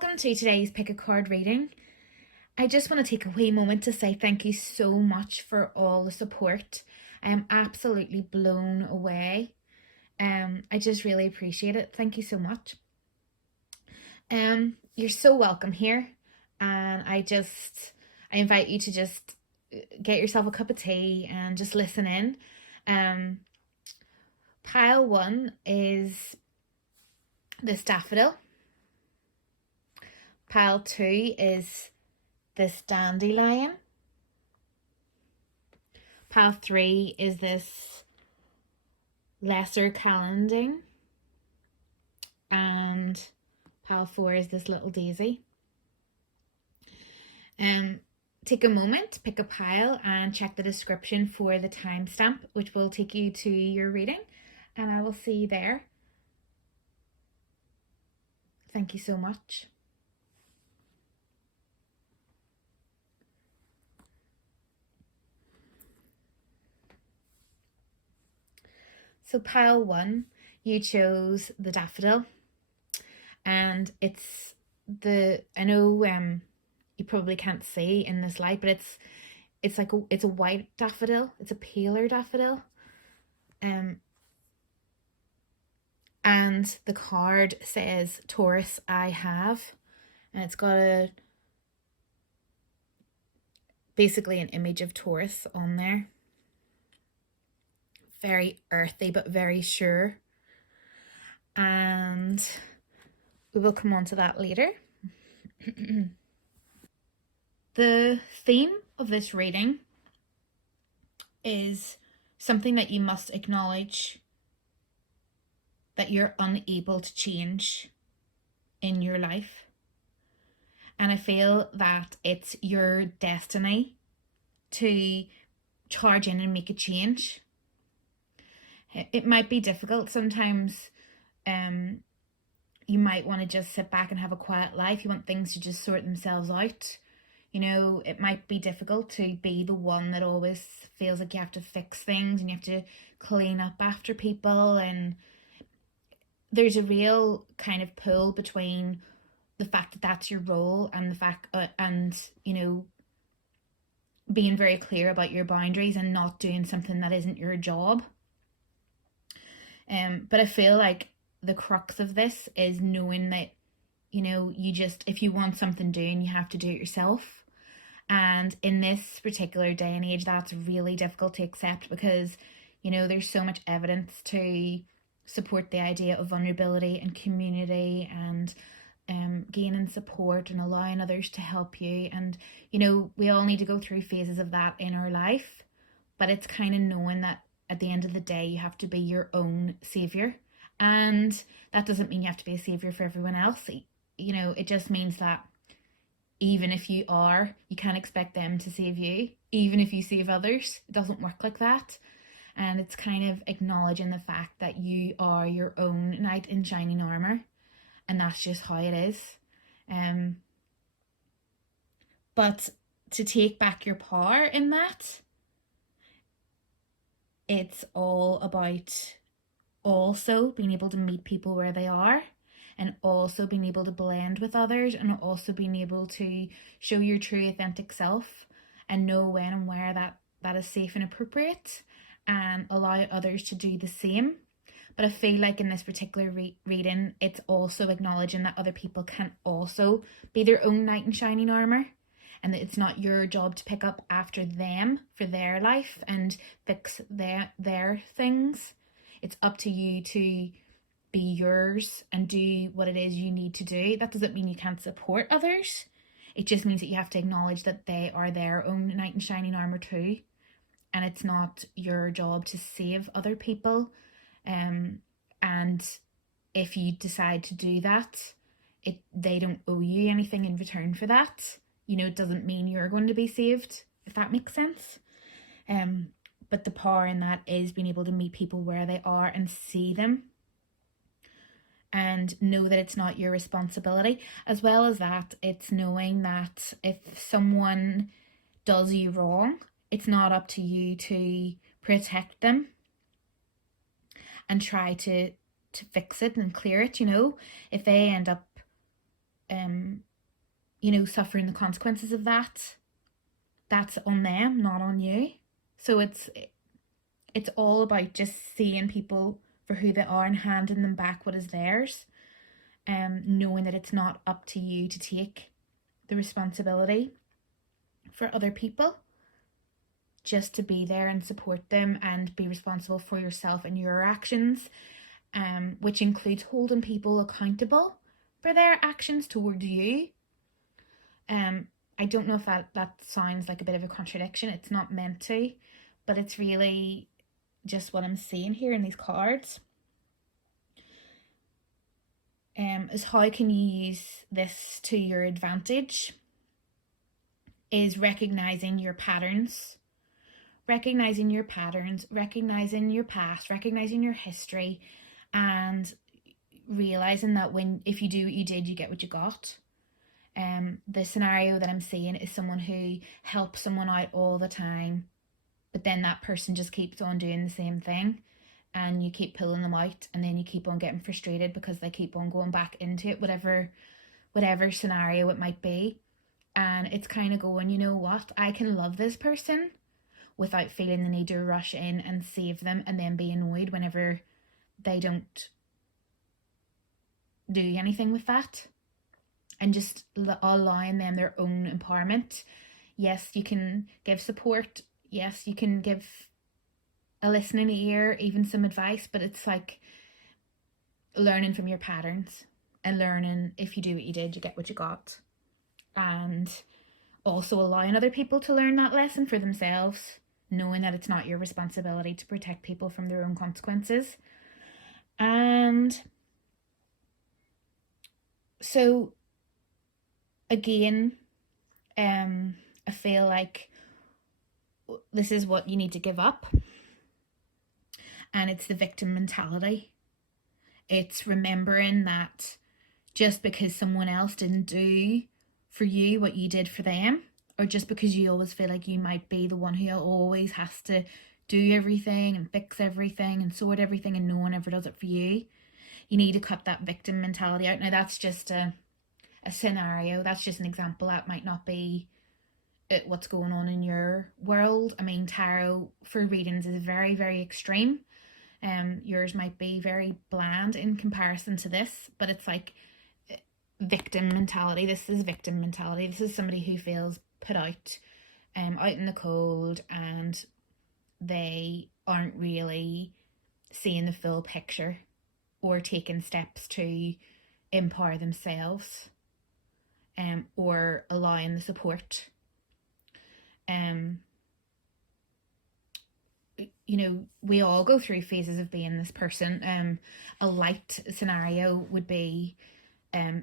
welcome to today's Pick a Card reading. I just want to take a wee moment to say thank you so much for all the support. I am absolutely blown away. I just really appreciate it. Thank you so much. You're so welcome here, and I invite you to just get yourself a cup of tea and just listen in. Pile 1 is this daffodil. Pile 2 is this dandelion. Pile 3 is this lesser celandine. And pile 4 is this little daisy. Take a moment, pick a pile, and check the description for the timestamp, which will take you to your reading. And I will see you there. Thank you so much. So pile 1, you chose the daffodil, and it's I know you probably can't see in this light, but it's a white daffodil. It's a paler daffodil. And the card says, Taurus, I have. And it's got basically an image of Taurus on there. Very earthy, but very sure. And we will come on to that later. The theme of this reading is something that you must acknowledge that you're unable to change in your life. And I feel that it's your destiny to charge in and make a change. It might be difficult sometimes. You might want to just sit back and have a quiet life. You want things to just sort themselves out. You know, it might be difficult to be the one that always feels like you have to fix things and you have to clean up after people. And there's a real kind of pull between the fact that that's your role and the fact, being very clear about your boundaries and not doing something that isn't your job. But I feel like the crux of this is knowing that, if you want something doing, you have to do it yourself. And in this particular day and age, that's really difficult to accept because, there's so much evidence to support the idea of vulnerability and community and gaining support and allowing others to help you. And, we all need to go through phases of that in our life, but it's kind of knowing that at the end of the day, you have to be your own savior. And that doesn't mean you have to be a savior for everyone else. It just means that even if you are, you can't expect them to save you. Even if you save others, it doesn't work like that. And it's kind of acknowledging the fact that you are your own knight in shining armor. And that's just how it is. But to take back your power in that, it's all about also being able to meet people where they are and also being able to blend with others and also being able to show your true authentic self and know when and where that is safe and appropriate and allow others to do the same. But I feel like in this particular reading, it's also acknowledging that other people can also be their own knight in shining armor. And that it's not your job to pick up after them for their life and fix their things. It's up to you to be yours and do what it is you need to do. That doesn't mean you can't support others. It just means that you have to acknowledge that they are their own knight in shining armor too. And it's not your job to save other people. And if you decide to do that, they don't owe you anything in return for that. It doesn't mean you're going to be saved, if that makes sense. But the power in that is being able to meet people where they are and see them and know that it's not your responsibility. As well as that, it's knowing that if someone does you wrong, it's not up to you to protect them and try to fix it and clear it. If they end up suffering the consequences of that, that's on them, not on you. So it's all about just seeing people for who they are and handing them back what is theirs. Knowing that it's not up to you to take the responsibility for other people, just to be there and support them and be responsible for yourself and your actions, which includes holding people accountable for their actions towards you. I don't know if that sounds like a bit of a contradiction. It's not meant to, but it's really just what I'm seeing here in these cards. Is how can you use this to your advantage? Is recognizing your patterns, recognizing your past, recognizing your history, and realizing that if you do what you did, you get what you got. The scenario that I'm seeing is someone who helps someone out all the time, but then that person just keeps on doing the same thing, and you keep pulling them out, and then you keep on getting frustrated because they keep on going back into it, whatever scenario it might be. And it's kind of going, you know what, I can love this person without feeling the need to rush in and save them and then be annoyed whenever they don't do anything with that, and just allowing them their own empowerment. Yes, you can give support. Yes, you can give a listening ear, even some advice, but it's like learning from your patterns and learning if you do what you did, you get what you got. And also allowing other people to learn that lesson for themselves, knowing that it's not your responsibility to protect people from their own consequences. And so again, I feel like this is what you need to give up. And it's the victim mentality. It's remembering that just because someone else didn't do for you what you did for them, or just because you always feel like you might be the one who always has to do everything and fix everything and sort everything and no one ever does it for you, you need to cut that victim mentality out. Now that's just a scenario, that's just an example. That might not be what's going on in your world. I mean, tarot for readings is very, very extreme. Yours might be very bland in comparison to this, but it's like victim mentality. This is victim mentality. This is somebody who feels put out in the cold, and they aren't really seeing the full picture or taking steps to empower themselves, or allowing the support. We all go through phases of being this person. A light scenario would be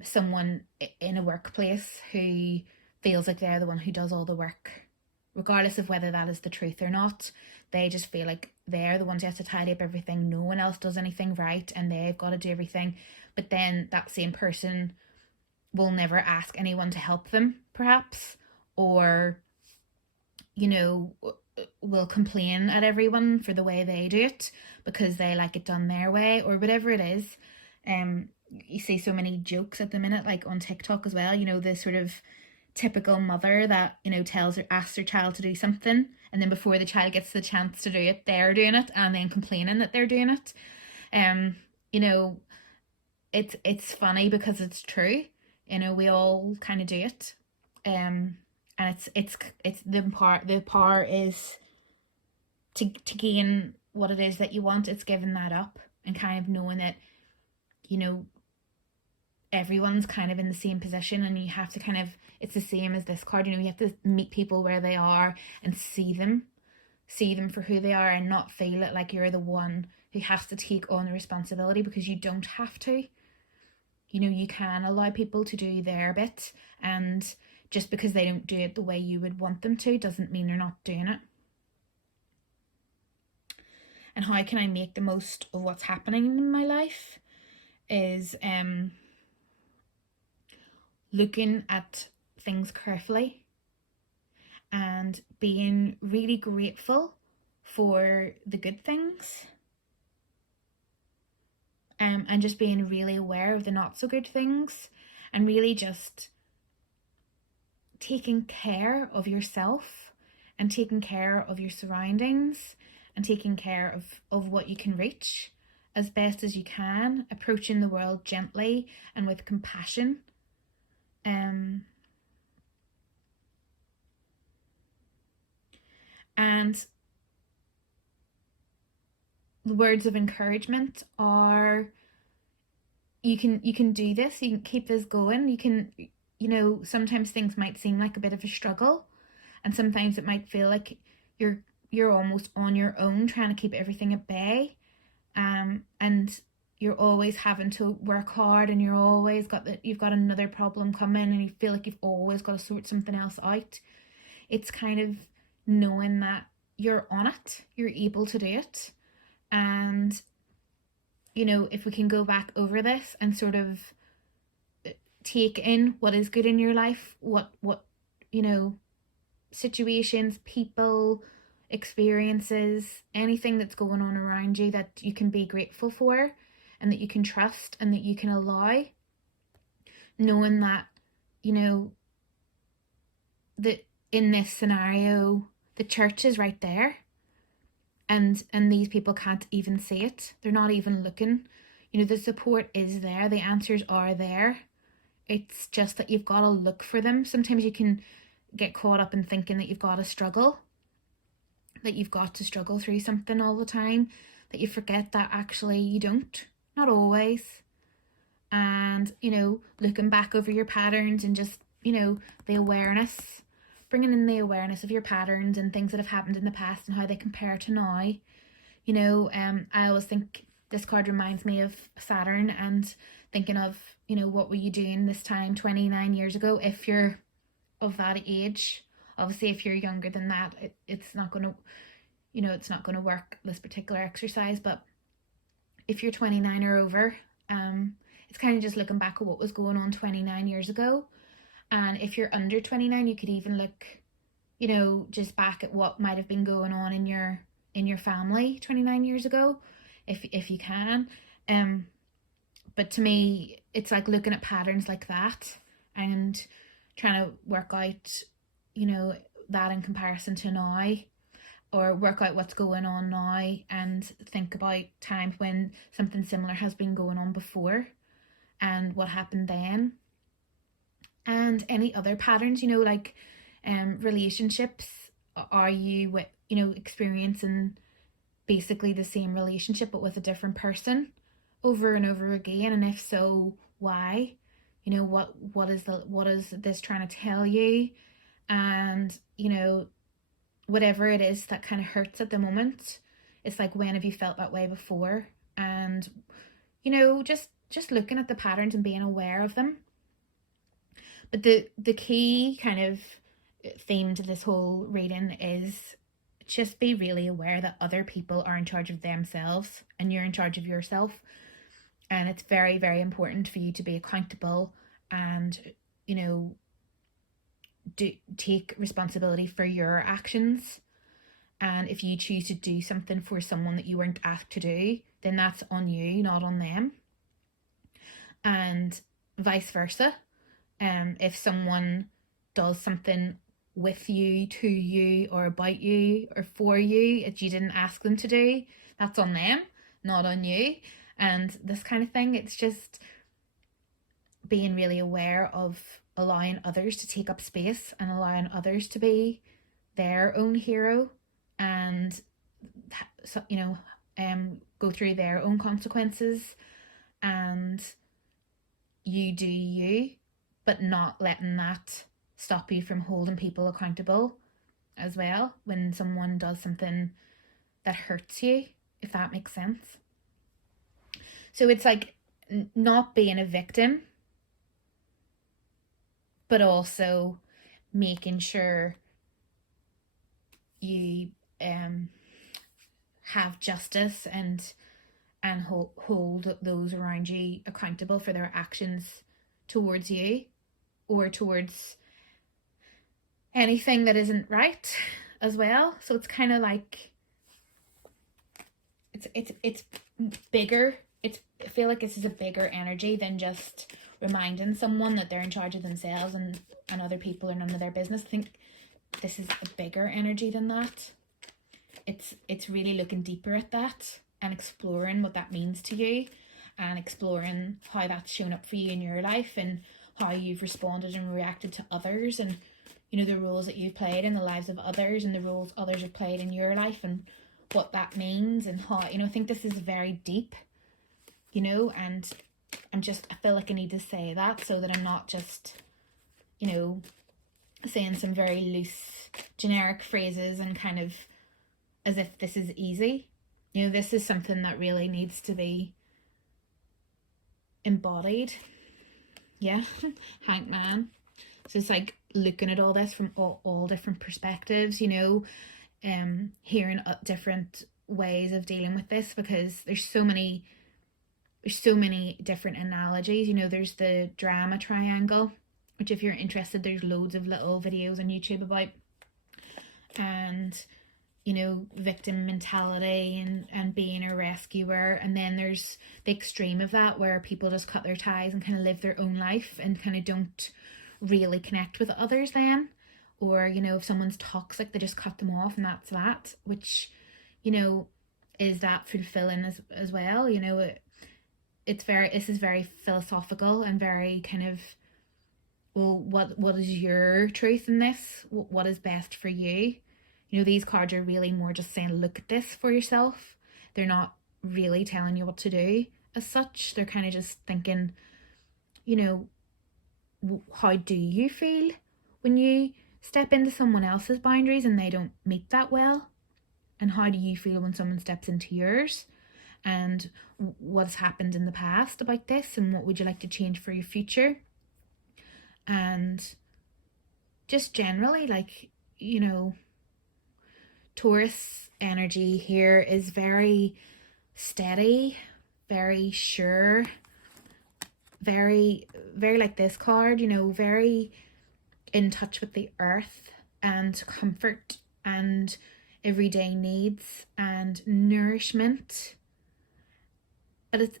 someone in a workplace who feels like they're the one who does all the work, regardless of whether that is the truth or not. They just feel like they're the ones who have to tidy up everything. No one else does anything right, and they've got to do everything. But then that same person will never ask anyone to help them, perhaps, or will complain at everyone for the way they do it because they like it done their way, or whatever it is. You see so many jokes at the minute, like on TikTok as well, the sort of typical mother that, asks her child to do something, and then before the child gets the chance to do it, they're doing it and then complaining that they're doing it. It's funny because it's true. We all kind of do it. And it's the power is to gain what it is that you want. It's giving that up and kind of knowing that everyone's kind of in the same position, and you have to it's the same as this card. You have to meet people where they are and see them for who they are, and not feel it like you're the one who has to take on the responsibility, because you don't have to. You can allow people to do their bit, and just because they don't do it the way you would want them to doesn't mean they're not doing it. And how can I make the most of what's happening in my life is looking at things carefully and being really grateful for the good things, and just being really aware of the not so good things, and really just taking care of yourself and taking care of your surroundings and taking care of what you can reach as best as you can, approaching the world gently and with compassion. And the words of encouragement are, you can do this, you can keep this going, you can, sometimes things might seem like a bit of a struggle, and sometimes it might feel like you're almost on your own trying to keep everything at bay, and you're always having to work hard, and you've got another problem coming, and you feel like you've always got to sort something else out. It's kind of knowing that you're on it, you're able to do it. And if we can go back over this and sort of take in what is good in your life, what situations, people, experiences, anything that's going on around you that you can be grateful for and that you can trust and that you can allow, knowing that that in this scenario the church is right there, and these people can't even see it, they're not even looking. The support is there, the answers are there. It's just that you've got to look for them. Sometimes you can get caught up in thinking that you've got to struggle through something all the time, that you forget that actually you don't, not always. And looking back over your patterns and just the awareness, bringing in the awareness of your patterns and things that have happened in the past and how they compare to now. I always think this card reminds me of Saturn, and thinking of what were you doing this time 29 years ago, if you're of that age. Obviously if you're younger than that, it's not going to work, this particular exercise. But if you're 29 or over, it's kind of just looking back at what was going on 29 years ago. And if you're under 29, you could even look just back at what might have been going on in your family 29 years ago, if you can. But to me, it's like looking at patterns like that and trying to work out that in comparison to now, or work out what's going on now and think about times when something similar has been going on before and what happened then. And any other patterns, like relationships. Are you experiencing basically the same relationship but with a different person over and over again? And if so, why? What is this trying to tell you? And whatever it is that kind of hurts at the moment, it's like, when have you felt that way before? And just looking at the patterns and being aware of them. But the key kind of theme to this whole reading is just be really aware that other people are in charge of themselves and you're in charge of yourself. And it's very, very important for you to be accountable and, take responsibility for your actions. And if you choose to do something for someone that you weren't asked to do, then that's on you, not on them. And vice versa. If someone does something with you, to you, or about you, or for you that you didn't ask them to do, that's on them, not on you. And this kind of thing, it's just being really aware of allowing others to take up space and allowing others to be their own hero and go through their own consequences, and you do you, but not letting that stop you from holding people accountable as well when someone does something that hurts you, if that makes sense. So it's like not being a victim, but also making sure you have justice and hold those around you accountable for their actions towards you or towards anything that isn't right as well. So it's kind of like it's bigger. I feel like this is a bigger energy than just reminding someone that they're in charge of themselves and other people are none of their business. I think this is a bigger energy than that. It's really looking deeper at that and exploring what that means to you, and exploring how that's shown up for you in your life, and how you've responded and reacted to others, and you know, the roles that you've played in the lives of others and the roles others have played in your life, and what that means, and how, you know, I think this is very deep, you know, and I feel like I need to say that so that I'm not just, you know, saying some very loose generic phrases and kind of as if this is easy. You know, this is something that really needs to be embodied. Yeah. Hangman. So it's like looking at all this from all different perspectives, you know, hearing different ways of dealing with this, because there's so many different analogies. You know, there's the drama triangle, which if you're interested, there's loads of little videos on YouTube about, and you know, victim mentality and being a rescuer. And then there's the extreme of that where people just cut their ties and kind of live their own life and kind of don't really connect with others then. Or, you know, if someone's toxic, they just cut them off, and that's that, which, you know, is that fulfilling as well. You know, this is very philosophical and very kind of, well, what is your truth in this? What is best for you? You know, these cards are really more just saying, look at this for yourself. They're not really telling you what to do as such. They're kind of just thinking, you know, how do you feel when you step into someone else's boundaries and they don't meet that well? And how do you feel when someone steps into yours? And what's happened in the past about this, and what would you like to change for your future? And just generally, like, you know, Taurus energy here is very steady, very sure, very like this card, you know, very in touch with the earth and comfort and everyday needs and nourishment. But it's,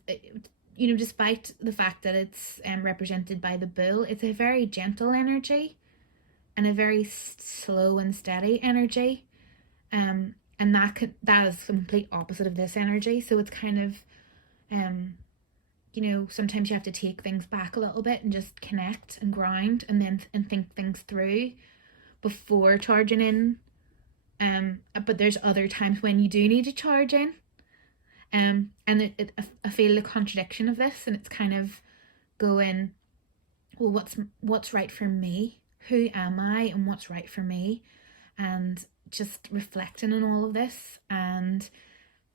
you know, despite the fact that it's represented by the bull, it's a very gentle energy and a very slow and steady energy. And that is the complete opposite of this energy. So it's kind of, you know, sometimes you have to take things back a little bit and just connect and ground and then think things through before charging in. But there's other times when you do need to charge in. And I feel the contradiction of this, and it's kind of going, well, what's right for me? Who am I, and what's right for me? And just reflecting on all of this and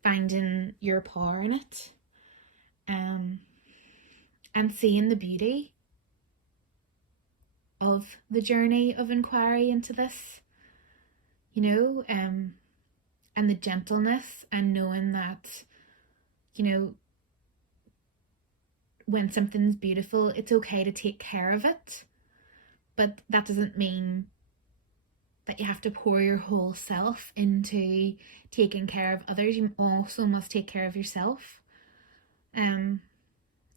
finding your power in it, and seeing the beauty of the journey of inquiry into this, you know, and the gentleness, and knowing that, you know, when something's beautiful, it's okay to take care of it, but that doesn't mean that you have to pour your whole self into taking care of others. You also must take care of yourself.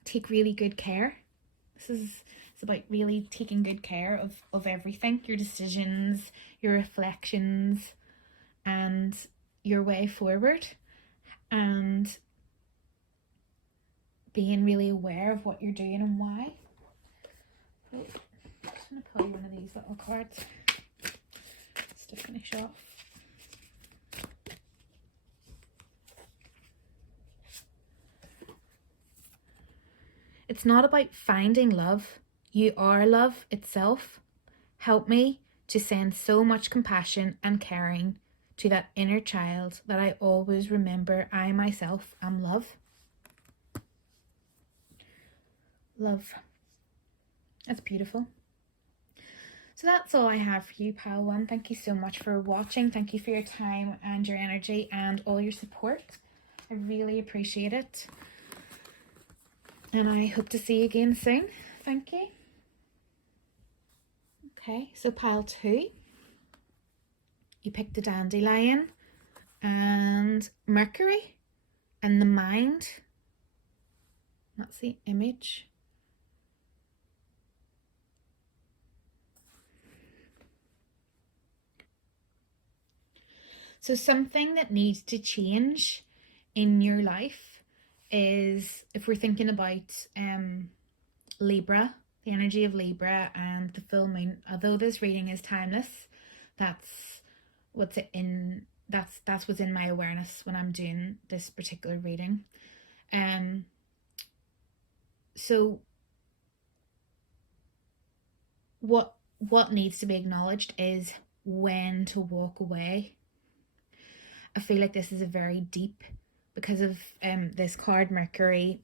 Take really good care. It's about really taking good care of everything, your decisions, your reflections, and your way forward, and being really aware of what you're doing and why. Oh, I'm just going to pull one of these little cards to finish off. It's not about finding love. You are love itself. Help me to send so much compassion and caring to that inner child that I always remember I myself am love. Love. That's beautiful. So that's all I have for you, Pile 1. Thank you so much for watching. Thank you for your time and your energy and all your support. I really appreciate it. And I hope to see you again soon. Thank you. Okay, so Pile 2. You picked the Dandelion and Mercury and the mind. That's the image. So something that needs to change in your life is, if we're thinking about Libra, the energy of Libra and the full moon, although this reading is timeless, that's that's what's in my awareness when I'm doing this particular reading. So what needs to be acknowledged is when to walk away. I feel like this is a very deep, because of this card Mercury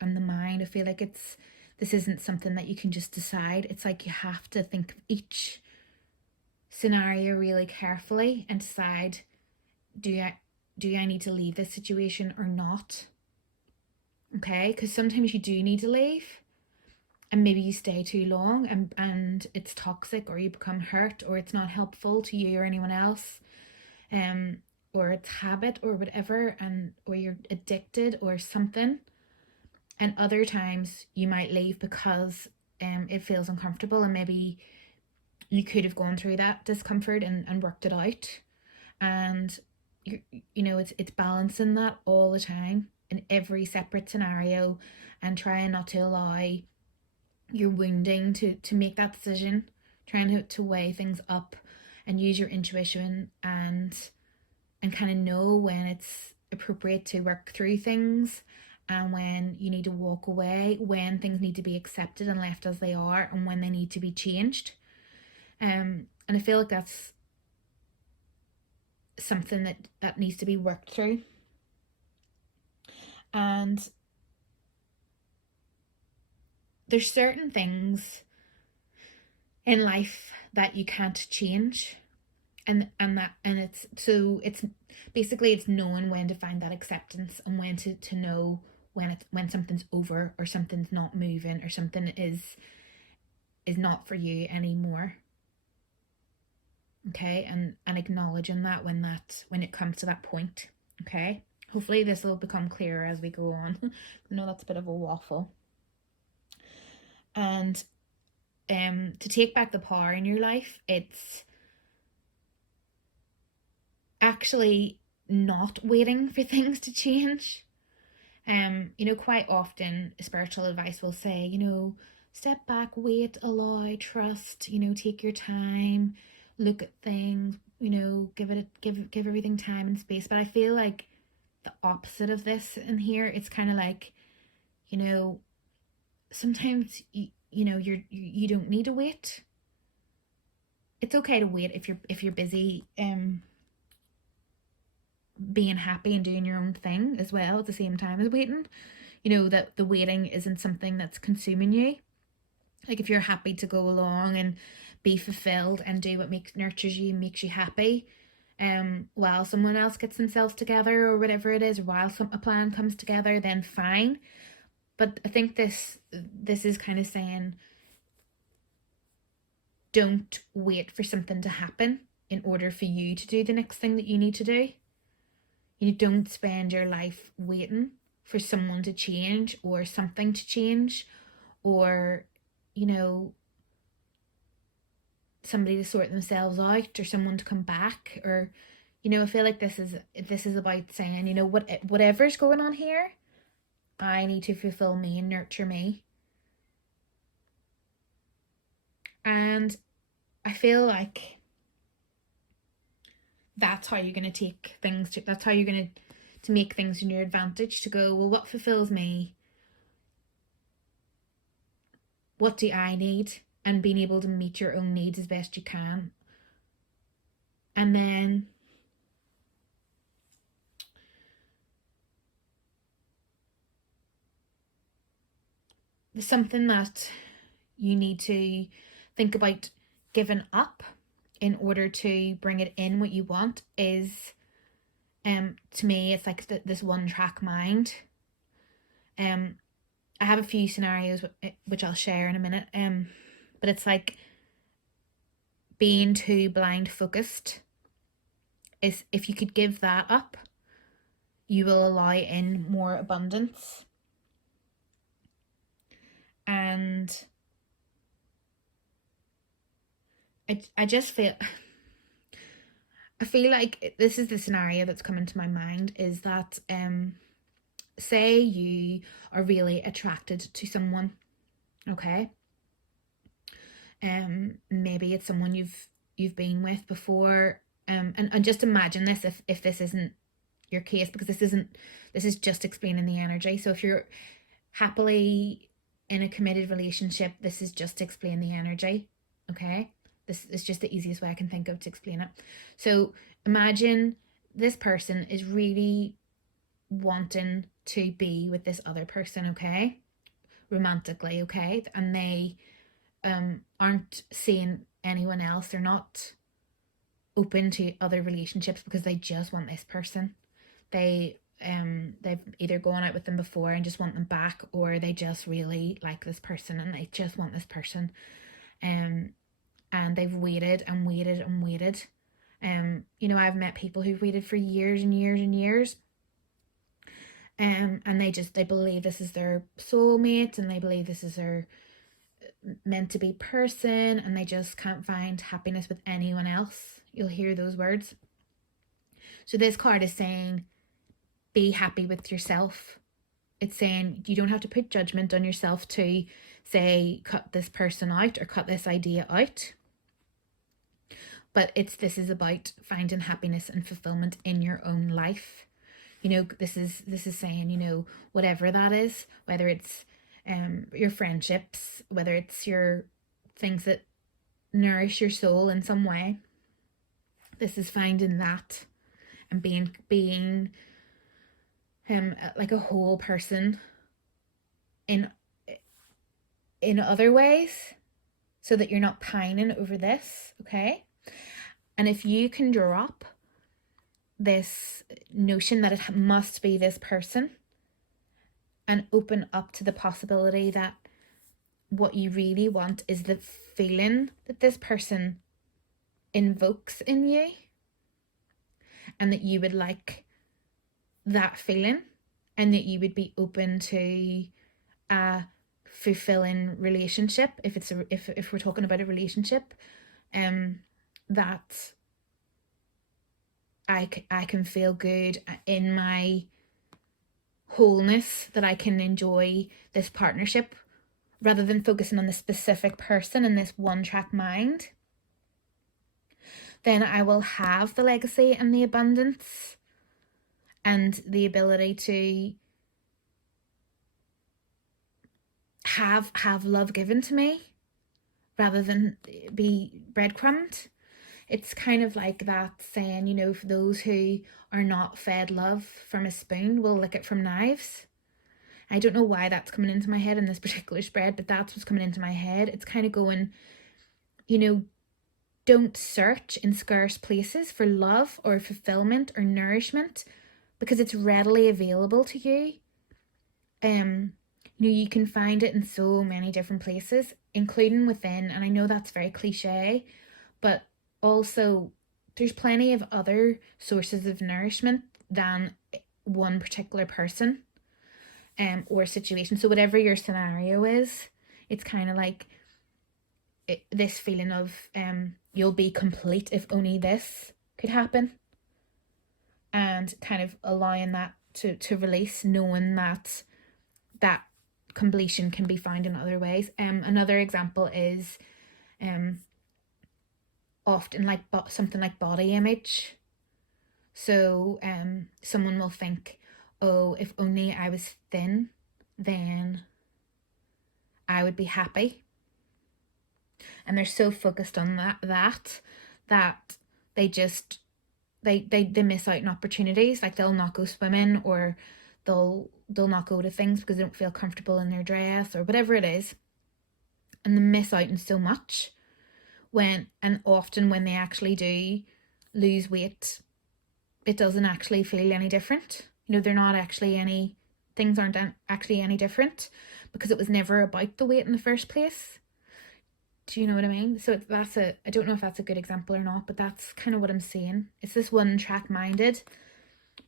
and the mind. I feel like this isn't something that you can just decide. It's like you have to think of each scenario really carefully and decide, do I need to leave this situation or not? Okay, because sometimes you do need to leave, and maybe you stay too long and it's toxic, or you become hurt, or it's not helpful to you or anyone else, or it's habit or whatever, or you're addicted or something. And other times you might leave because it feels uncomfortable, and maybe you could have gone through that discomfort and worked it out. And it's balancing that all the time in every separate scenario, and trying not to allow your wounding to make that decision, trying to weigh things up and use your intuition, and kind of know when it's appropriate to work through things, and when you need to walk away, when things need to be accepted and left as they are, and when they need to be changed. And I feel like that's something that needs to be worked through. And there's certain things in life that you can't change, and it's basically, it's knowing when to find that acceptance, and when to know when something's over, or something's not moving, or something is not for you anymore. Okay, and acknowledging that when it comes to that point. Okay, hopefully this will become clearer as we go on. I know that's a bit of a waffle. And to take back the power in your life, it's actually not waiting for things to change. Quite often spiritual advice will say, step back, wait, allow, trust, take your time, look at things, give everything time and space. But I feel like the opposite of this in here, it's kind of like, sometimes you don't need to wait. It's okay to wait if you're busy being happy and doing your own thing as well at the same time as waiting. That the waiting isn't something that's consuming you. Like, if you're happy to go along and be fulfilled and do what nurtures you, makes you happy, while someone else gets themselves together, or whatever it is, while a plan comes together, then fine. But I think this is kind of saying, don't wait for something to happen in order for you to do the next thing that you need to do. You don't spend your life waiting for someone to change, or something to change, or somebody to sort themselves out, or someone to come back, or I feel like this is about saying, whatever's going on here, I need to fulfill me and nurture me. And I feel like that's how you're going to take things, that's how you're going to make things in your advantage, to go, well, what fulfills me? What do I need? And being able to meet your own needs as best you can. And then something that you need to think about giving up in order to bring it in what you want is, to me, it's like this one track mind. I have a few scenarios which I'll share in a minute, but it's like being too blind focused. Is, if you could give that up, you will allow in more abundance. And I just feel, I feel like this is the scenario that's come into my mind, is that say you are really attracted to someone, okay? Maybe it's someone you've been with before. And just imagine this, if this isn't your case, because this is just explaining the energy. So if you're happily in a committed relationship, this is just to explain the energy, okay? This is just the easiest way I can think of to explain it. So imagine this person is really wanting to be with this other person, okay? Romantically, okay? And they aren't seeing anyone else. They're not open to other relationships because they just want this person. They've either gone out with them before and just want them back, or they just really like this person and they just want this person. And they've waited and waited and waited. I've met people who've waited for years and years and years. And they believe this is their soulmate, and they believe this is their meant to be person, and they just can't find happiness with anyone else. You'll hear those words. So this card is saying, be happy with yourself. It's saying you don't have to put judgment on yourself to say, cut this person out or cut this idea out. But this is about finding happiness and fulfillment in your own life. This is saying, whatever that is, whether it's your friendships, whether it's your things that nourish your soul in some way. This is finding that and being like a whole person in other ways, so that you're not pining over this, okay? And if you can drop this notion that it must be this person and open up to the possibility that what you really want is the feeling that this person invokes in you, and that you would like that feeling, and that you would be open to a fulfilling relationship, if we're talking about a relationship, that I can feel good in my wholeness, that I can enjoy this partnership rather than focusing on the specific person in this one-track mind. Then I will have the legacy and the abundance and the ability to have love given to me rather than be breadcrumbed. It's kind of like that saying, for those who are not fed love from a spoon will lick it from knives. I don't know why that's coming into my head in this particular spread, but that's what's coming into my head. It's kind of going, don't search in scarce places for love or fulfillment or nourishment, because it's readily available to you. You can find it in so many different places, including within, and I know that's very cliche, but also there's plenty of other sources of nourishment than one particular person or situation. So whatever your scenario is, it's kind of like this feeling of you'll be complete if only this could happen, and kind of allowing that to release, knowing that completion can be found in other ways. Another example is often like something like body image. So someone will think, oh, if only I was thin, then I would be happy. And they're so focused on that they just they miss out on opportunities. Like they'll not go swimming, or they'll not go to things because they don't feel comfortable in their dress or whatever it is, and they miss out on so much. Often when they actually do lose weight, it doesn't actually feel any different. They're not actually things aren't actually any different, because it was never about the weight in the first place. Do you know what I mean? So I don't know if that's a good example or not, but that's kind of what I'm saying. It's this one track minded,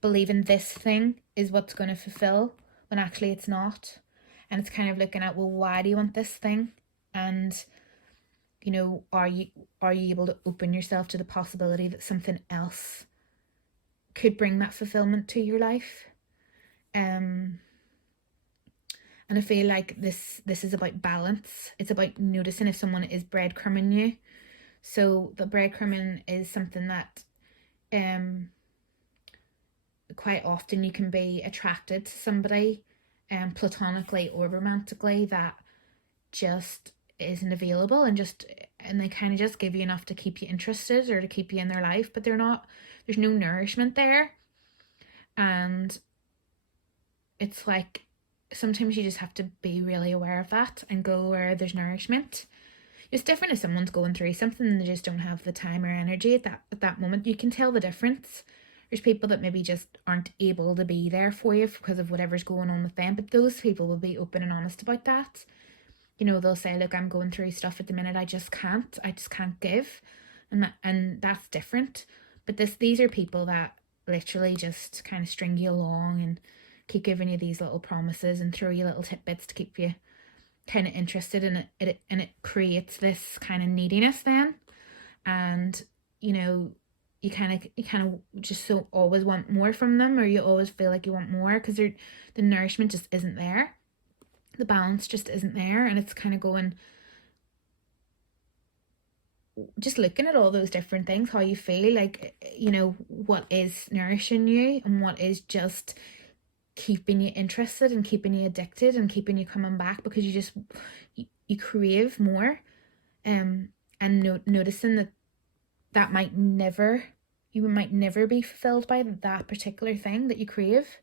believing this thing is what's going to fulfill when actually it's not. And it's kind of looking at, well, why do you want this thing? And, are you able to open yourself to the possibility that something else could bring that fulfillment to your life? And I feel like this is about balance. It's about noticing if someone is breadcrumbing you. So the breadcrumbing is something that quite often you can be attracted to somebody platonically or romantically that just isn't available, and they kind of just give you enough to keep you interested or to keep you in their life, but there's no nourishment there. And it's like sometimes you just have to be really aware of that and go where there's nourishment. It's different if someone's going through something and they just don't have the time or energy at that moment. You can tell the difference. There's people that maybe just aren't able to be there for you because of whatever's going on with them, but those people will be open and honest about that. They'll say, look, I'm going through stuff at the minute, I just can't give. And that's different. But these are people that literally just kind of string you along and keep giving you these little promises and throw you little tidbits to keep you kind of interested in it, and it creates this kind of neediness then. And you kind of just so always want more from them, or you always feel like you want more because the nourishment just isn't there, the balance just isn't there. And it's kind of going, just looking at all those different things, how you feel, like, what is nourishing you and what is just keeping you interested and keeping you addicted and keeping you coming back because you crave more. And noticing that you might never be fulfilled by that particular thing that you crave,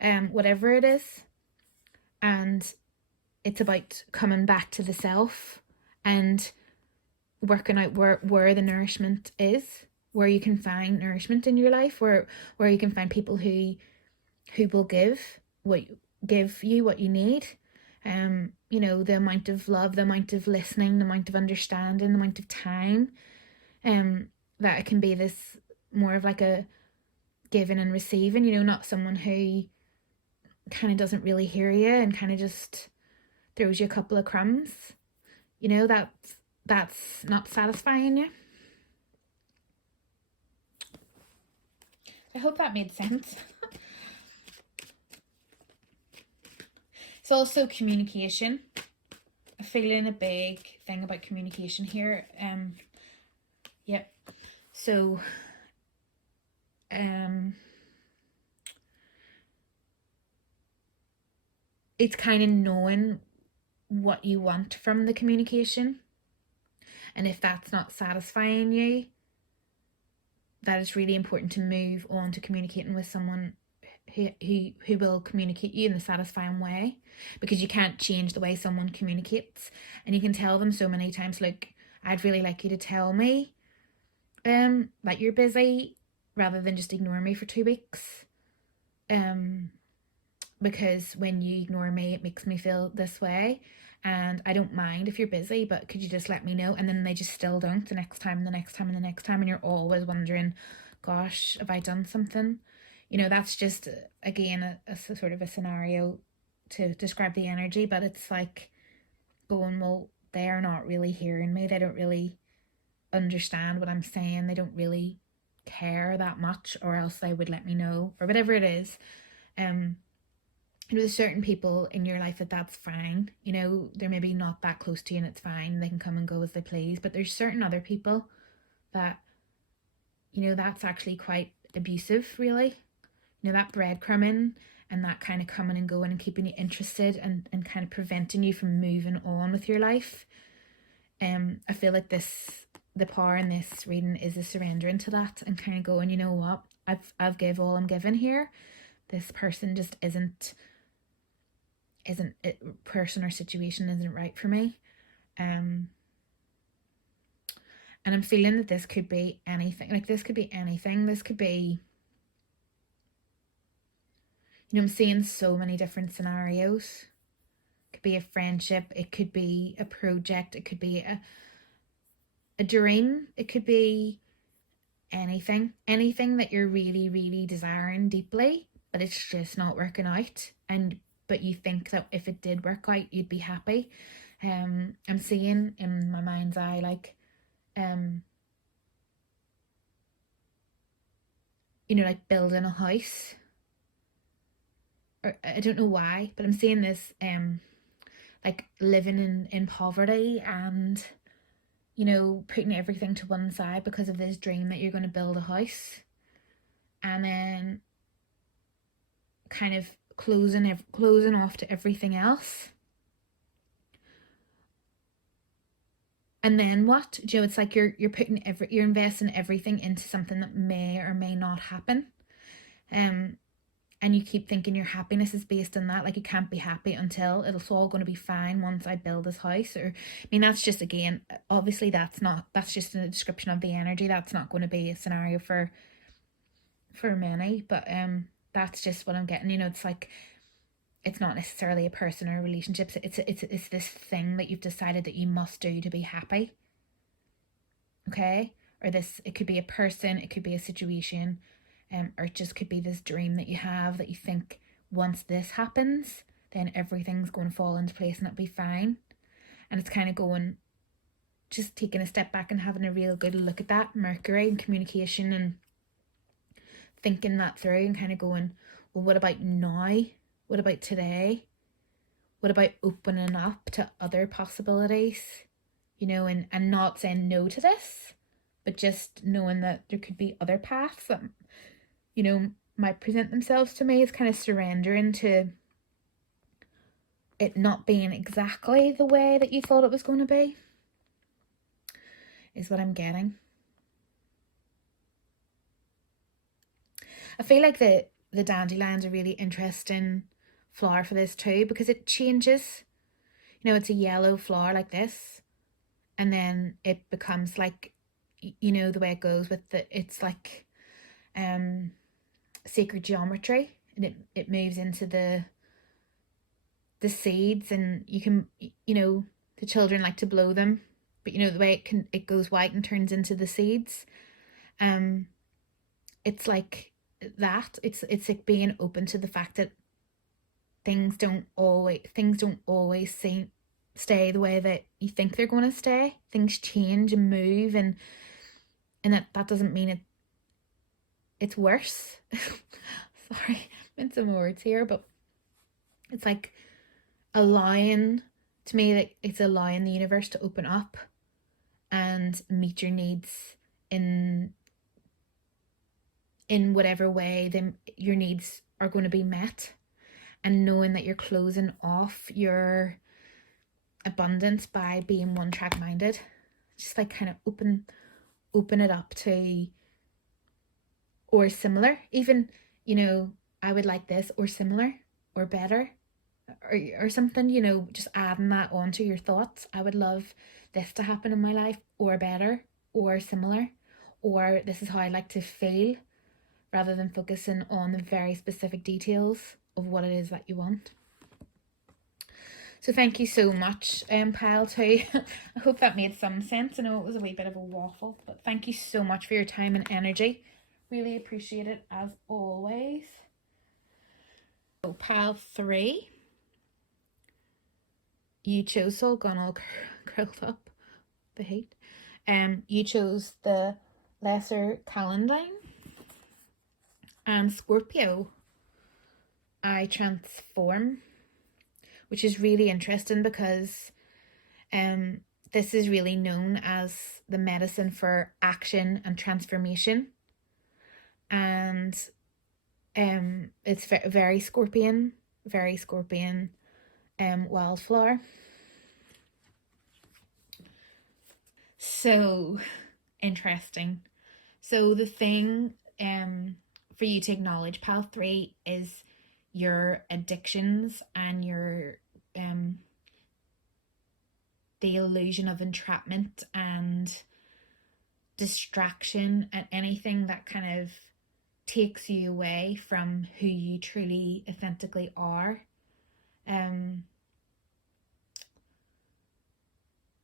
whatever it is. And it's about coming back to the self and working out where the nourishment is, where you can find nourishment in your life, where you can find people who will give you what you need. The amount of love, the amount of listening, the amount of understanding, the amount of time, that it can be this more of like a giving and receiving, not someone who kind of doesn't really hear you and kind of just throws you a couple of crumbs. That's not satisfying you. I hope that made sense. It's also communication. I'm feeling a big thing about communication here. So it's kind of knowing what you want from the communication, and if that's not satisfying you, that is really important to move on to communicating with someone who will communicate you in the satisfying way, because you can't change the way someone communicates. And you can tell them so many times, look, I'd really like you to tell me that you're busy, rather than just ignore me for 2 weeks, because when you ignore me, it makes me feel this way, and I don't mind if you're busy, but could you just let me know? And then they just still don't, the next time and the next time and the next time, and you're always wondering, gosh, have I done something? That's just, again, a sort of a scenario to describe the energy, but it's like going, well, they're not really hearing me, they don't really understand what I'm saying, they don't really care that much, or else they would let me know, or whatever it is. There's certain people in your life that's fine, they're maybe not that close to you and it's fine, they can come and go as they please. But there's certain other people that, that's actually quite abusive, really. That breadcrumbing and that kind of coming and going and keeping you interested and kind of preventing you from moving on with your life. I feel like the power in this reading is a surrendering to that and kind of going, you know what, I've give all I'm given here. This person just isn't person or situation isn't right for me. And I'm feeling that this could be anything. This could be, I'm seeing so many different scenarios. It could be a friendship, it could be a project, it could be a dream, it could be anything that you're really, really desiring deeply, but it's just not working out. But you think that if it did work out, you'd be happy. I'm seeing in my mind's eye, like, like building a house. Or I don't know why, but I'm seeing this, like living in poverty and, putting everything to one side because of this dream that you're going to build a house. And then kind of closing off to everything else. And then what? It's like you're investing everything into something that may or may not happen. And you keep thinking your happiness is based on that. Like, you can't be happy until it's all going to be fine once I build this house. Or, I mean, that's just, again, obviously that's just a description of the energy. That's not going to be a scenario for many, but that's just what I'm getting. It's like, it's not necessarily a person or a relationship. It's this thing that you've decided that you must do to be happy. Okay? Or it could be a person, it could be a situation, or it just could be this dream that you have that you think once this happens, then everything's going to fall into place and it'll be fine. And it's kind of just taking a step back and having a real good look at that Mercury and communication and thinking that through and kind of going, well, what about now? What about today? What about opening up to other possibilities? And not saying no to this, but just knowing that there could be other paths that, might present themselves to me. Is kind of surrendering to it not being exactly the way that you thought it was going to be, is what I'm getting. I feel like the dandelion's a really interesting flower for this too, because it changes. It's a yellow flower like this, and then it becomes like, the way it goes with it's like sacred geometry, and it moves into the seeds, and you can, the children like to blow them, but the way it goes white and turns into the seeds. It's like that. It's like being open to the fact that things don't always stay the way that you think they're going to stay. Things change and move, and that doesn't mean it's worse. Sorry, I'm in some words here, but it's like allowing, to me, like it's allowing the universe to open up and meet your needs in whatever way your needs are going to be met, and knowing that you're closing off your abundance by being one track minded. Just like kind of open it up to, or similar, even, I would like this, or similar, or better, or something, just adding that onto your thoughts. I would love this to happen in my life, or better, or similar, or this is how I like to feel, rather than focusing on the very specific details of what it is that you want. So thank you so much, pile 2. I hope that made some sense. I know it was a wee bit of a waffle, but thank you so much for your time and energy. Really appreciate it, as always. So pile 3, you chose, so gone all curled up, the heat. You chose the lesser celandine, and Scorpio, I transform, which is really interesting because this is really known as the medicine for action and transformation, and it's very scorpion wildflower. So interesting. So the thing for you to acknowledge, pile 3, is your addictions and your the illusion of entrapment and distraction, and anything that kind of takes you away from who you truly authentically are,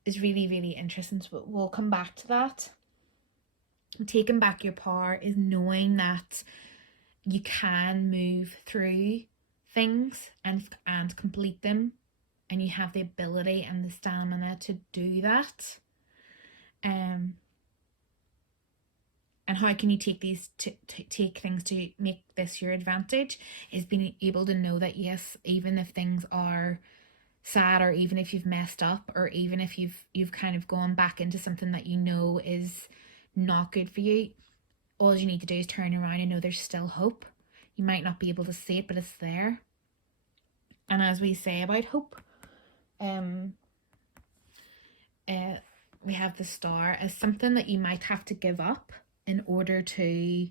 is really, really interesting. So we'll come back to that. Taking back your power is knowing that you can move through things and complete them and you have the ability and the stamina to do that. And how can you take these to take things to make this your advantage is being able to know that yes, even if things are sad, or even if you've messed up, or even if you've kind of gone back into something that you know is not good for you, all you need to do is turn around and know there's still hope. You might not be able to see it, but it's there. And as we say about hope, we have the star as something that you might have to give up in order to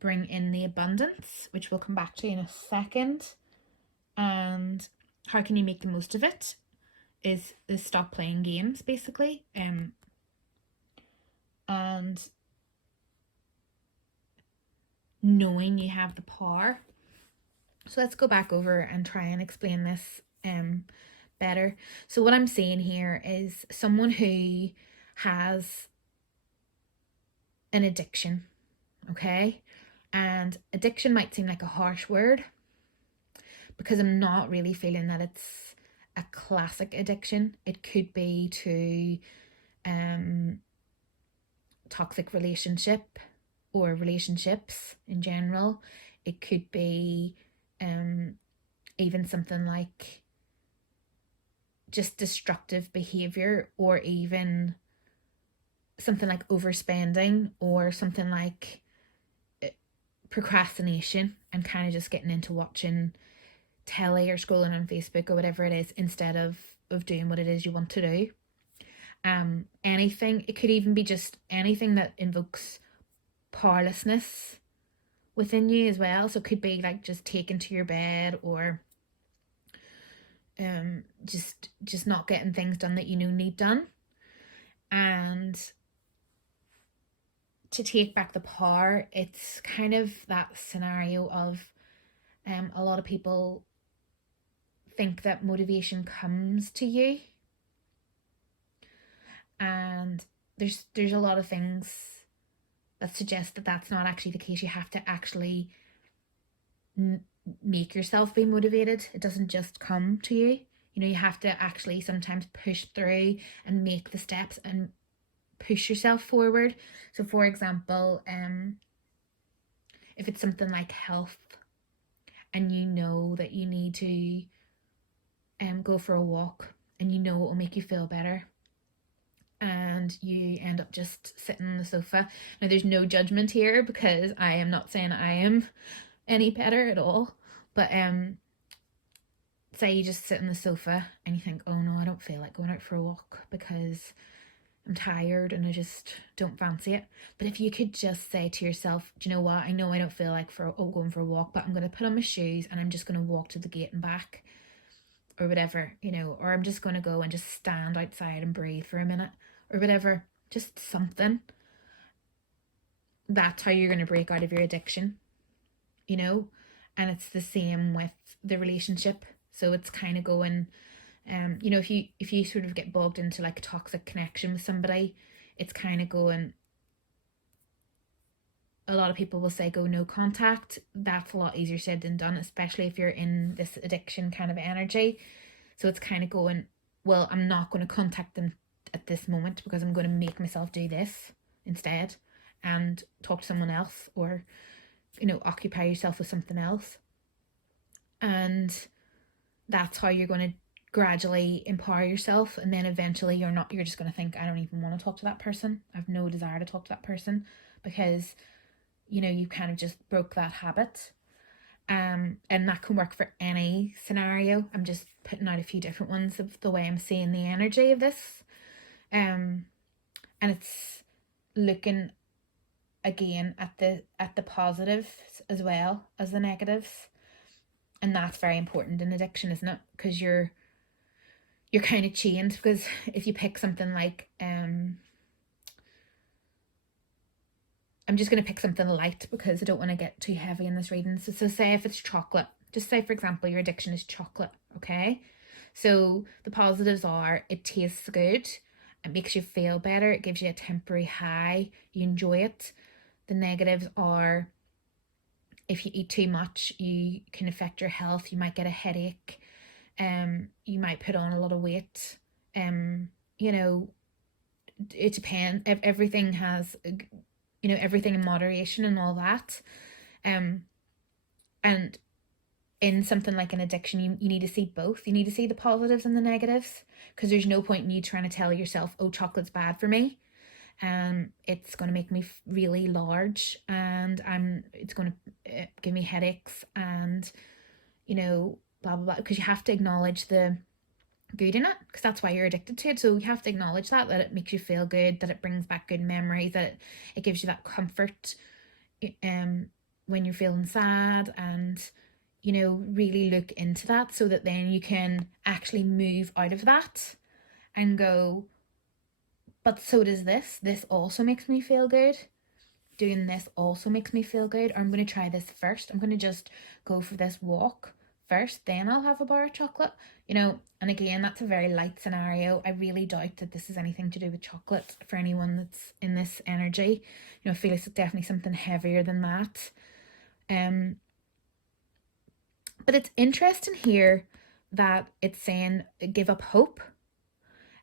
bring in the abundance, which we'll come back to in a second. And how can you make the most of it is stop playing games, basically. And knowing you have the power. So let's go back over and try and explain this better. So what I'm saying here is someone who has an addiction, okay? And addiction might seem like a harsh word because I'm not really feeling that it's a classic addiction. It could be to toxic relationship or relationships in general. It could be even something like just destructive behavior, or even something like overspending, or something like procrastination and kind of just getting into watching telly or scrolling on Facebook or whatever it is instead of doing what it is you want to do. Anything, it could even be just anything that invokes powerlessness within you as well. So it could be like just taking to your bed, or just not getting things done that you know need done. And to take back the power, it's kind of that scenario of a lot of people think that motivation comes to you, and there's a lot of things that suggest that that's not actually the case. You have to actually make yourself be motivated. It doesn't just come to you. You know, you have to actually sometimes push through and make the steps and push yourself forward. So for example, if it's something like health, and you know that you need to go for a walk, and you know it will make you feel better, and you end up just sitting on the sofa. Now there's no judgment here, because I am not saying I am any better at all, but say you just sit on the sofa and you think, oh no, I don't feel like going out for a walk because I'm tired and I just don't fancy it. But if you could just say to yourself, do you know what, I know I don't feel like going for a walk, but I'm going to put on my shoes and I'm just going to walk to the gate and back, or whatever, you know, or I'm just going to go and just stand outside and breathe for a minute, or whatever, just something. That's how you're going to break out of your addiction, you know. And it's the same with the relationship. So it's kind of going, you know, if you sort of get bogged into like a toxic connection with somebody, it's kind of going, a lot of people will say go no contact. That's a lot easier said than done, especially if you're in this addiction kind of energy. So it's kind of going, well, I'm not going to contact them at this moment because I'm going to make myself do this instead and talk to someone else, or, you know, occupy yourself with something else. And that's how you're going to gradually empower yourself. And then eventually you're just going to think, I don't even want to talk to that person. I have no desire to talk to that person, because, you know, you kind of just broke that habit. And that can work for any scenario. I'm just putting out a few different ones of the way I'm seeing the energy of this. And it's looking again at the positives as well as the negatives. And that's very important in addiction, isn't it? Because you're kind of chained. Because if you pick something like I'm just going to pick something light because I don't want to get too heavy in this reading. So say if it's chocolate, just say for example your addiction is chocolate, okay? So the positives are it tastes good, it makes you feel better, it gives you a temporary high, you enjoy it. The negatives are if you eat too much, you can affect your health, you might get a headache, You might put on a lot of weight. You know, it depends. Everything has, everything in moderation and all that. Um, and in something like an addiction, you need to see both. You need to see the positives and the negatives, because there's no point in you trying to tell yourself, oh, chocolate's bad for me. It's going to make me really large, and it's going to give me headaches, and blah blah blah, because you have to acknowledge the good in it, because that's why you're addicted to it. So you have to acknowledge that it makes you feel good, that it brings back good memories, that it gives you that comfort when you're feeling sad, and really look into that, so that then you can actually move out of that and go, but so does this also makes me feel good. Doing this also makes me feel good. Or I'm going to try this first. I'm going to just go for this walk first, then I'll have a bar of chocolate. And again, that's a very light scenario. I really doubt that this is anything to do with chocolate for anyone that's in this energy. I feel it's definitely something heavier than that. But it's interesting here that it's saying give up hope.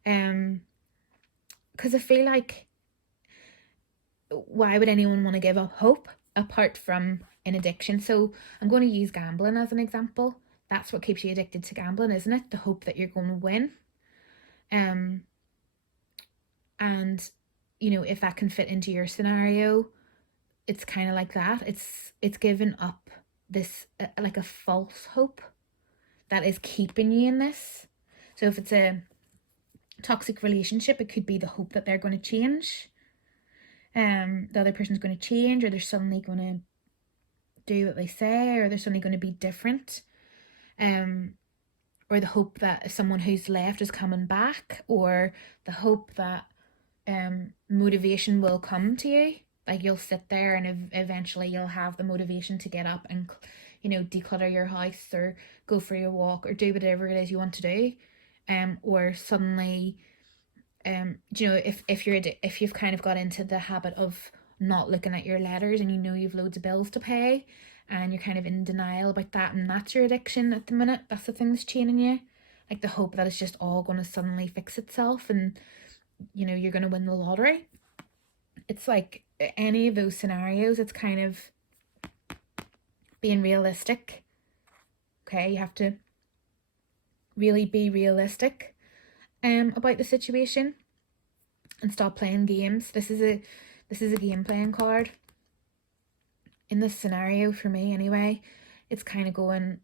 Because I feel like, why would anyone want to give up hope apart from an addiction? So I'm going to use gambling as an example. That's what keeps you addicted to gambling, isn't it? The hope that you're going to win. And if that can fit into your scenario, it's kind of like that. It's given up this like a false hope that is keeping you in this. So if it's a toxic relationship, it could be the hope that they're going to change. The other person's going to change, or they're suddenly going to do what they say, or they're suddenly going to be different. Or the hope that someone who's left is coming back, or the hope that motivation will come to you. Like, you'll sit there and eventually you'll have the motivation to get up and declutter your house, or go for your walk, or do whatever it is you want to do. Or suddenly if you've kind of got into the habit of not looking at your letters, and you've loads of bills to pay, and you're kind of in denial about that, and that's your addiction at the minute, that's the thing that's chaining you, like the hope that it's just all going to suddenly fix itself, and you're going to win the lottery. It's like any of those scenarios, it's kind of being realistic. Okay, you have to really be realistic about the situation, and stop playing games. This is a game playing card in this scenario for me anyway. It's kind of going,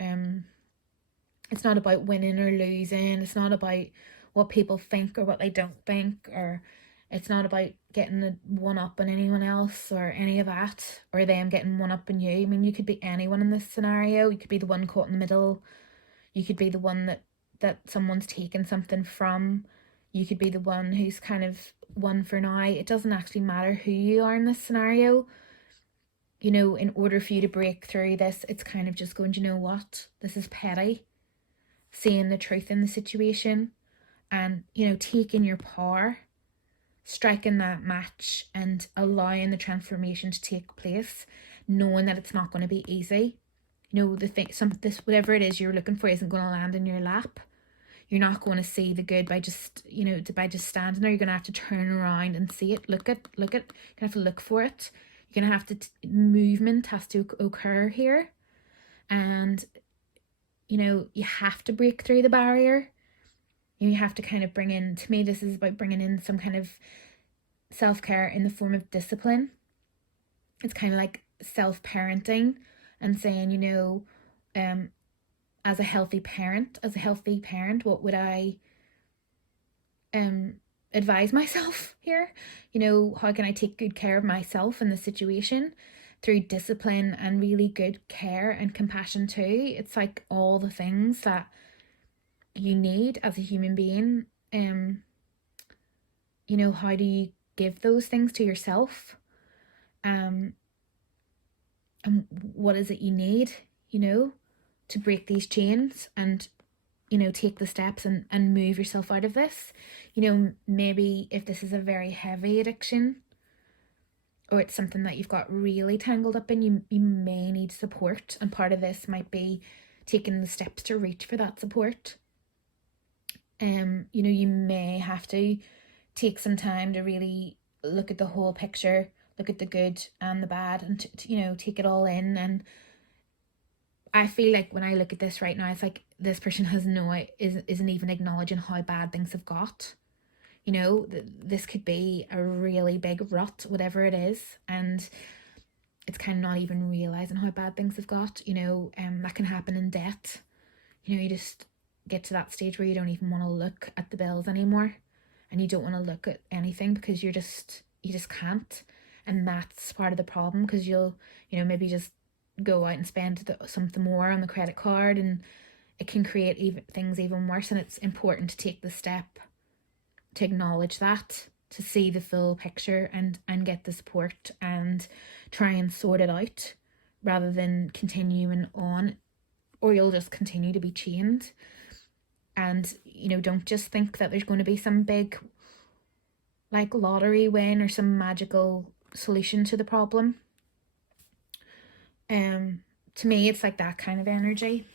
it's not about winning or losing. It's not about what people think or what they don't think, or it's not about getting a one up on anyone else or any of that, or them getting one up on you. I mean, you could be anyone in this scenario. You could be the one caught in the middle. You could be the one that someone's taken something from. You could be the one who's kind of one for now. It doesn't actually matter who you are in this scenario. In order for you to break through this, it's kind of just going, you know what? This is petty. Seeing the truth in the situation, and, taking your power, striking that match, and allowing the transformation to take place, knowing that it's not going to be easy. Whatever it is you're looking for isn't going to land in your lap. You're not going to see the good by just standing there. You're going to have to turn around and see it. Look at. You're going to have to look for it. You're going to have to, movement has to occur here. And, you have to break through the barrier. You have to kind of bring in, to me, this is about bringing in some kind of self-care in the form of discipline. It's kind of like self-parenting, and saying, as a healthy parent, what would I advise myself here? How can I take good care of myself in the situation through discipline and really good care and compassion too? It's like all the things that you need as a human being. How do you give those things to yourself? And what is it you need, to break these chains and, take the steps and move yourself out of this? Maybe if this is a very heavy addiction, or it's something that you've got really tangled up in, you may need support. And part of this might be taking the steps to reach for that support. You know, you may have to take some time to really look at the whole picture, look at the good and the bad, and you know, take it all in. And I feel like when I look at this right now, it's like this person isn't even acknowledging how bad things have got. You know, this could be a really big rut, whatever it is, and it's kind of not even realizing how bad things have got. You know, that can happen in debt. You know, you just get to that stage where you don't even want to look at the bills anymore, and you don't want to look at anything because you just can't. And that's part of the problem, because you'll, you know, maybe just go out and spend something more on the credit card, and it can create things even worse. And it's important to take the step to acknowledge that, to see the full picture and get the support and try and sort it out, rather than continuing on, or you'll just continue to be chained. And, you know, don't just think that there's going to be some big like lottery win or some magical solution to the problem. To me, it's like that kind of energy.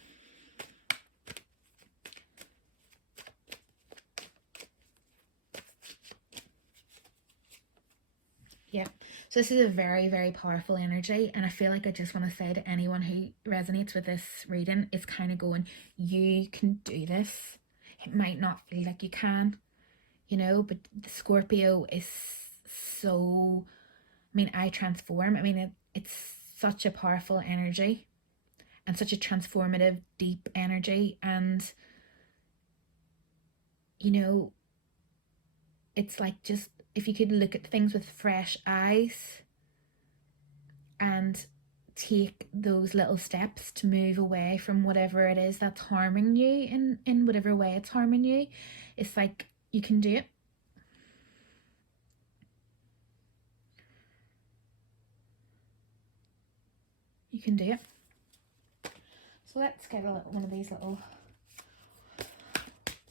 Yeah, so this is a very, very powerful energy, and I feel like I just want to say to anyone who resonates with this reading, it's kind of going, you can do this. It might not feel like you can, you know, but the Scorpio is so, I mean, I transform. I mean, it's such a powerful energy and such a transformative, deep energy. And, you know, it's like, just if you could look at things with fresh eyes and take those little steps to move away from whatever it is that's harming you in whatever way it's harming you, it's like you can do it. You can do it. So let's get one of these little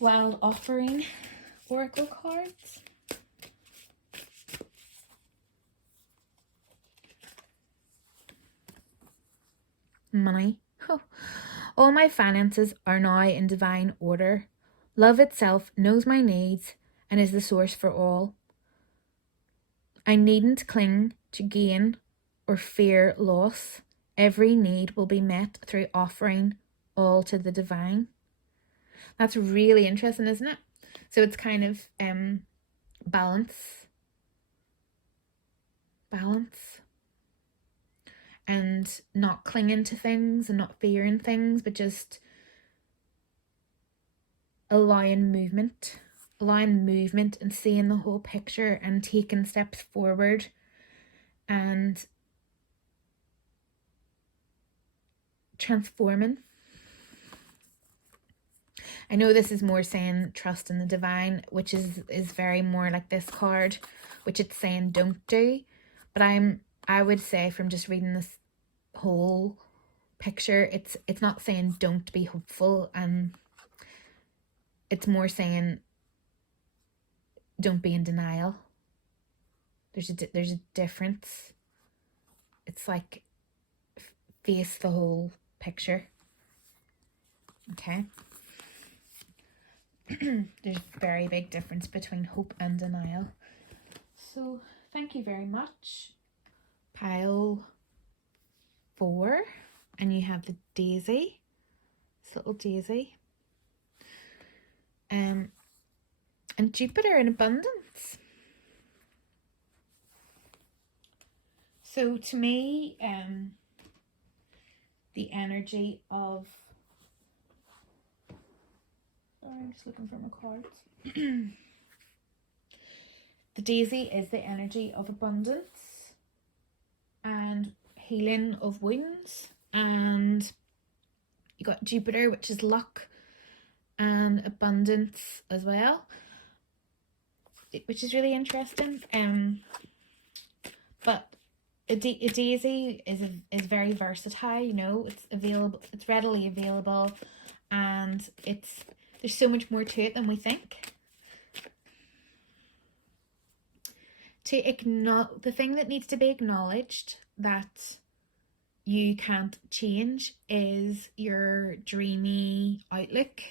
Wild Offering oracle cards. Money. Oh. All my finances are now in divine order. Love itself knows my needs and is the source for all. I needn't cling to gain or fear loss. Every need will be met through offering all to the divine. That's really interesting, isn't it? So it's kind of balance, and not clinging to things and not fearing things, but just allowing movement and seeing the whole picture and taking steps forward and transforming. I know this is more saying trust in the divine, which is very more like this card, which it's saying don't do. But I would say, from just reading this whole picture, it's not saying don't be hopeful, and it's more saying don't be in denial. There's a difference. It's like face the whole picture. Okay. There's a very big difference between hope and denial. So thank you very much. Pile 4, and you have the daisy, this little daisy, and Jupiter in abundance. So to me, the energy of, sorry, I'm just looking for my cards. The daisy is the energy of abundance and healing of wounds, and you got Jupiter, which is luck and abundance as well, which is really interesting. But a daisy is very versatile. You know, it's available, it's readily available, and there's so much more to it than we think. The thing that needs to be acknowledged, that you can't change is your dreamy outlook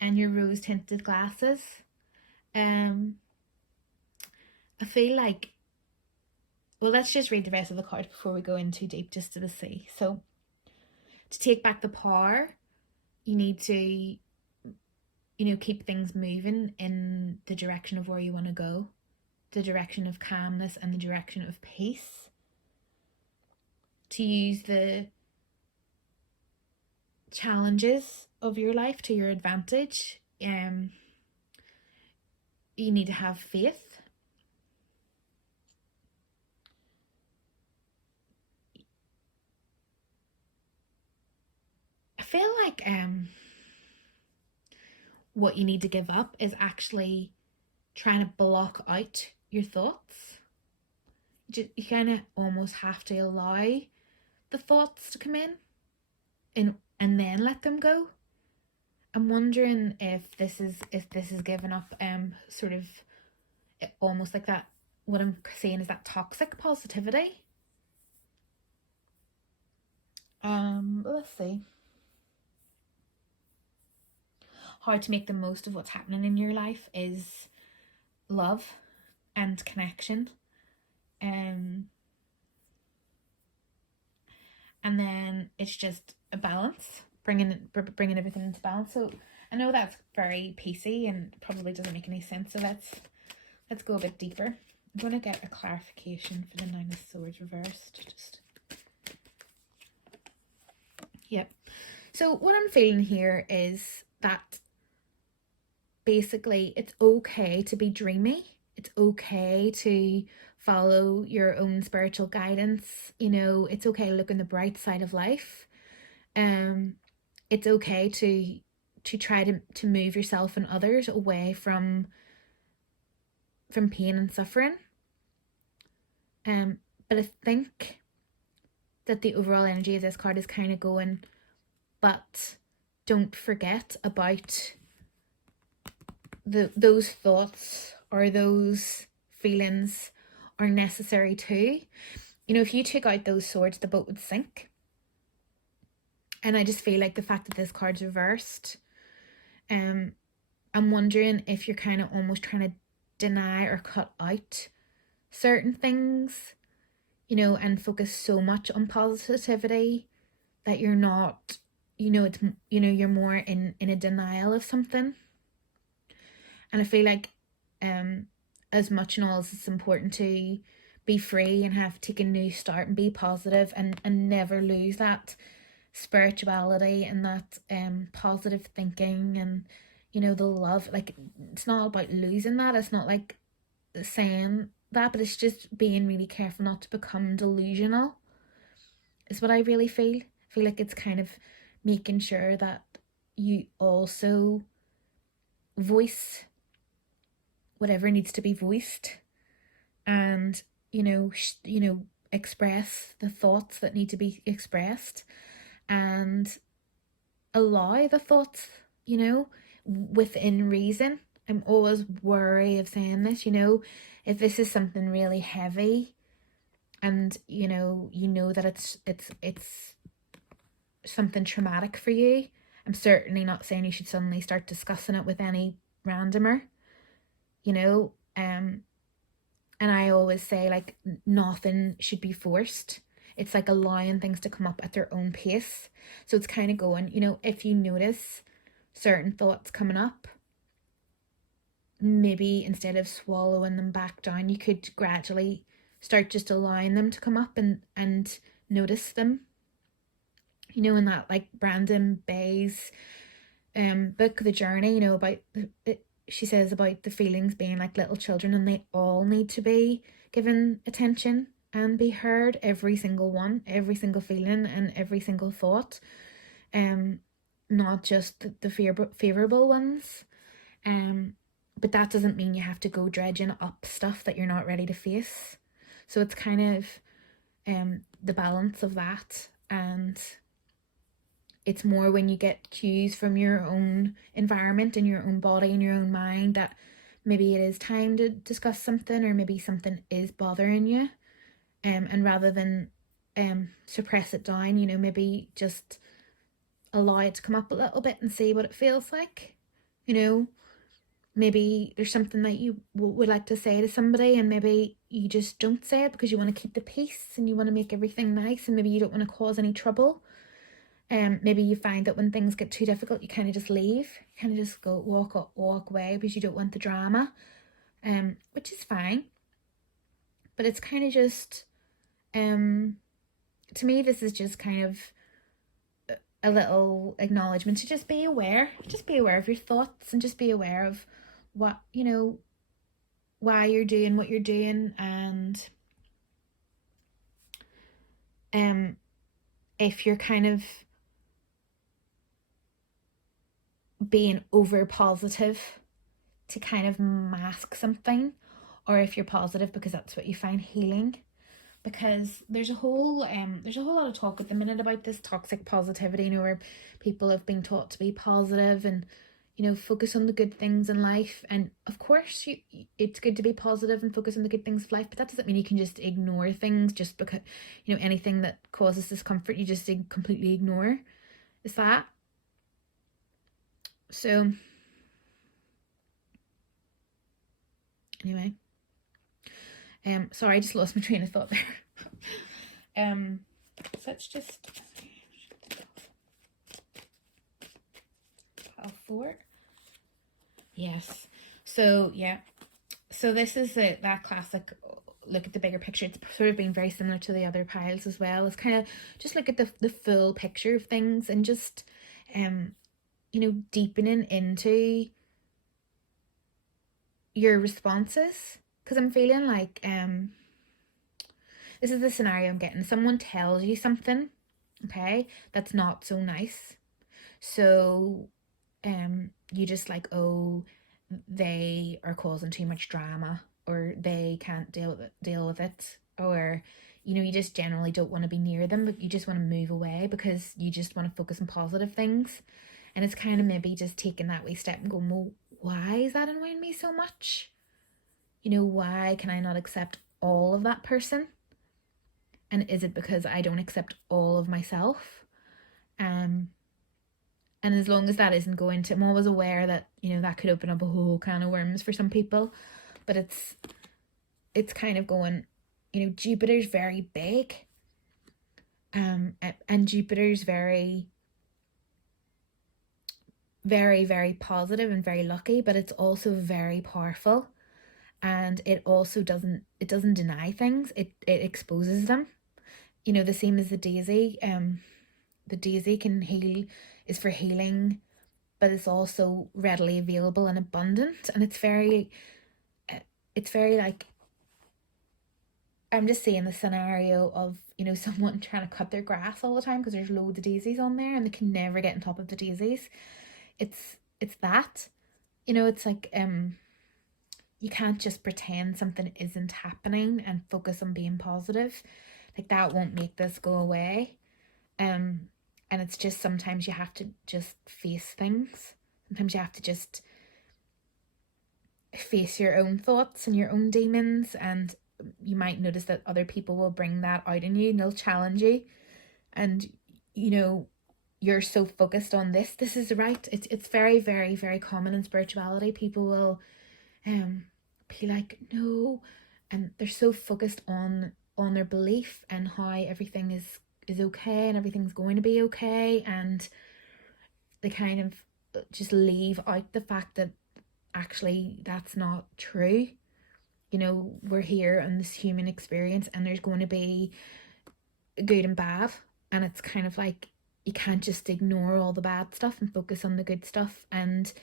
and your rose tinted glasses. I feel like, well, let's just read the rest of the card before we go in too deep, just to see. So, to take back the power, you need to, keep things moving in the direction of where you want to go, the direction of calmness and the direction of peace. To use the challenges of your life to your advantage, you need to have faith. I feel like what you need to give up is actually trying to block out your thoughts. You kind of almost have to allow the thoughts to come in and then let them go. I'm wondering if this is giving up sort of almost like that. What I'm saying is that toxic positivity. Let's see. How to make the most of what's happening in your life is love and connection. And then it's just a balance, bringing everything into balance. So I know that's very PC and probably doesn't make any sense. So let's go a bit deeper. I'm going to get a clarification for the Nine of Swords reversed. Yep. So what I'm feeling here is that basically it's okay to be dreamy. It's okay to follow your own spiritual guidance. It's okay to look on the bright side of life. It's okay to try to move yourself and others away from pain and suffering. But I think that the overall energy of this card is kind of going, but don't forget about those thoughts or those feelings are necessary too. If you took out those swords, the boat would sink. And I just feel like the fact that this card's reversed, I'm wondering if you're kind of almost trying to deny or cut out certain things, and focus so much on positivity that you're not, it's, you're more in a denial of something. And I feel like as much and all as it's important to be free and take a new start and be positive and never lose that spirituality and that positive thinking and the love. Like, it's not about losing that. It's not like saying that, but it's just being really careful not to become delusional is what I really feel. I feel like it's kind of making sure that you also voice whatever needs to be voiced, and express the thoughts that need to be expressed, and allow the thoughts within reason. I'm always wary of saying this, if this is something really heavy and that it's something traumatic for you, I'm certainly not saying you should suddenly start discussing it with any randomer. And I always say, like, nothing should be forced. It's like allowing things to come up at their own pace. So it's kind of going, if you notice certain thoughts coming up, maybe instead of swallowing them back down, you could gradually start just allowing them to come up and notice them. In that, like, Brandon Bay's book, The Journey, about it. She says about the feelings being like little children, and they all need to be given attention and be heard. Every single one, every single feeling and every single thought, not just the favorable ones. But that doesn't mean you have to go dredging up stuff that you're not ready to face. So it's kind of the balance of that, and it's more when you get cues from your own environment and your own body and your own mind that maybe it is time to discuss something, or maybe something is bothering you. And rather than suppress it down, you know, maybe just allow it to come up a little bit and see what it feels like. You know, maybe there's something that you would like to say to somebody, and maybe you just don't say it because you want to keep the peace and you want to make everything nice, and maybe you don't want to cause any trouble. Maybe you find that when things get too difficult, you kind of just leave, kind of just go walk away because you don't want the drama, which is fine. But it's kind of just, to me, this is just kind of a little acknowledgement to just be aware of your thoughts, and just be aware of what, you know, why you're doing what you're doing, and if you're kind of being over positive to kind of mask something, or if you're positive because that's what you find healing. Because there's a whole lot of talk at the minute about this toxic positivity, you know, where people have been taught to be positive and, you know, focus on the good things in life. And of course, it's good to be positive and focus on the good things of life, but that doesn't mean you can just ignore things just because, you know, anything that causes discomfort you just completely ignore. Is that? So anyway, sorry, I just lost my train of thought there. So let's just 4. Yes. So yeah. So this is that classic look at the bigger picture. It's sort of been very similar to the other piles as well. It's kind of just look at the full picture of things, and just you know, deepening into your responses. Because I'm feeling like this is the scenario I'm getting. Someone tells you something, okay, that's not so nice. So you just like, oh, they are causing too much drama, or they can't deal with it, or, you know, you just generally don't want to be near them, but you just want to move away because you just want to focus on positive things. And it's kind of maybe just taking that wee step and going, well, why is that annoying me so much? You know, why can I not accept all of that person? And is it because I don't accept all of myself? And as long as that isn't going to, I'm always aware that, you know, that could open up a whole can of worms for some people. But it's kind of going, you know, Jupiter's very big. And Jupiter's very, very, very positive and very lucky, but it's also very powerful. And it also doesn't deny things, it exposes them. You know, the same as the daisy. The daisy can heal, is for healing, but it's also readily available and abundant. And it's very like, I'm just seeing the scenario of, you know, someone trying to cut their grass all the time because there's loads of daisies on there and they can never get on top of the daisies. It's that, you know, it's like you can't just pretend something isn't happening and focus on being positive. Like, that won't make this go away. And it's just, sometimes you have to just face things. Sometimes you have to just face your own thoughts and your own demons, and you might notice that other people will bring that out in you and they'll challenge you. And, you know, you're so focused on this is right. It's very, very, very common in spirituality. People will be like, no, and they're so focused on their belief and how everything is okay and everything's going to be okay, and they kind of just leave out the fact that actually that's not true. You know, we're here on this human experience, and there's going to be good and bad, and it's kind of like, you can't just ignore all the bad stuff and focus on the good stuff and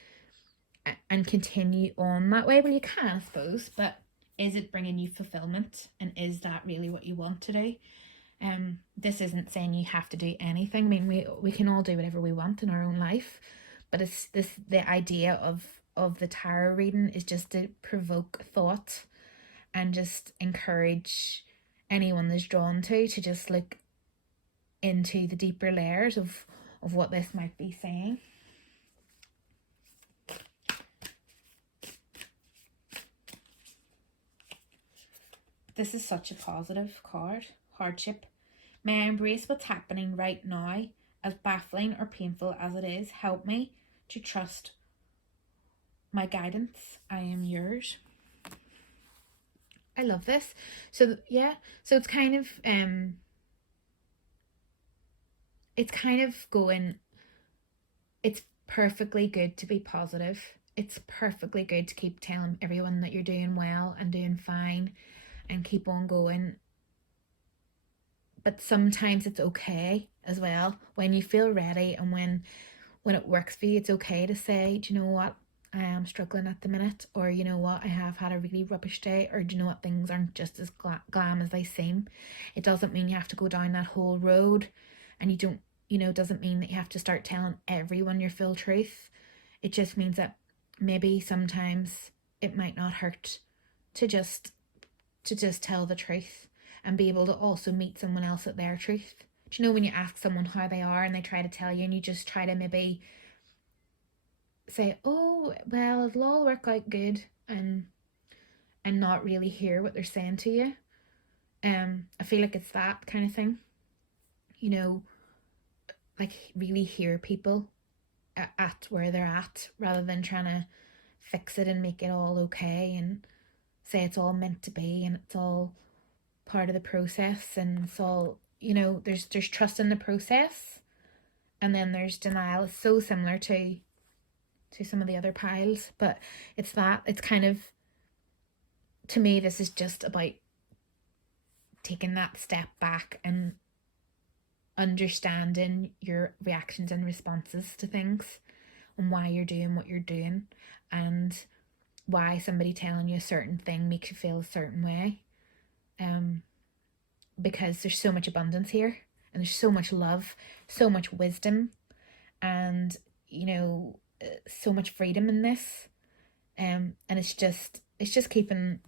continue on that way. Well, you can, I suppose, but is it bringing you fulfillment, and is that really what you want to do? This isn't saying you have to do anything. I mean, we can all do whatever we want in our own life, but it's the idea of the tarot reading is just to provoke thought and just encourage anyone that's drawn to just look into the deeper layers of what this might be saying. This is such a positive card. Hardship May I embrace what's happening right now, as baffling or painful as it is. Help me to trust my guidance. I am yours. I love this. So yeah, so it's kind of going, it's perfectly good to be positive. It's perfectly good to keep telling everyone that you're doing well and doing fine and keep on going. But sometimes it's okay as well when you feel ready, and when it works for you, it's okay to say, do you know what, I am struggling at the minute, or you know what, I have had a really rubbish day, or do you know what, things aren't just as glam as they seem. It doesn't mean you have to go down that whole road, and you don't, doesn't mean that you have to start telling everyone your full truth. It just means that maybe sometimes it might not hurt to just tell the truth, and be able to also meet someone else at their truth. Do you know when you ask someone how they are and they try to tell you, and you just try to maybe say, oh well, it'll all work out good, and not really hear what they're saying to you. I feel like it's that kind of thing, like really hear people at where they're at, rather than trying to fix it and make it all okay and say it's all meant to be and it's all part of the process, and it's all, there's trust in the process, and then there's denial. It's so similar to some of the other piles, but it's kind of, to me, this is just about taking that step back and understanding your reactions and responses to things, and why you're doing what you're doing, and why somebody telling you a certain thing makes you feel a certain way. Because there's so much abundance here, and there's so much love, so much wisdom, and so much freedom in this. And it's just keeping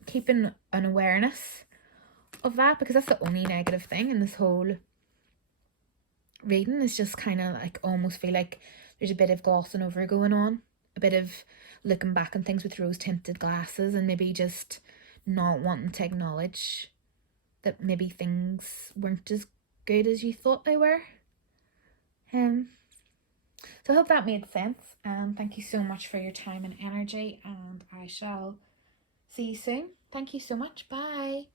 an awareness of that, because that's the only negative thing in this whole reading, is just kind of like, almost feel like there's a bit of glossing over going on, a bit of looking back on things with rose tinted glasses, and maybe just not wanting to acknowledge that maybe things weren't as good as you thought they were. So I hope that made sense, and thank you so much for your time and energy, and I shall see you soon. Thank you so much. Bye.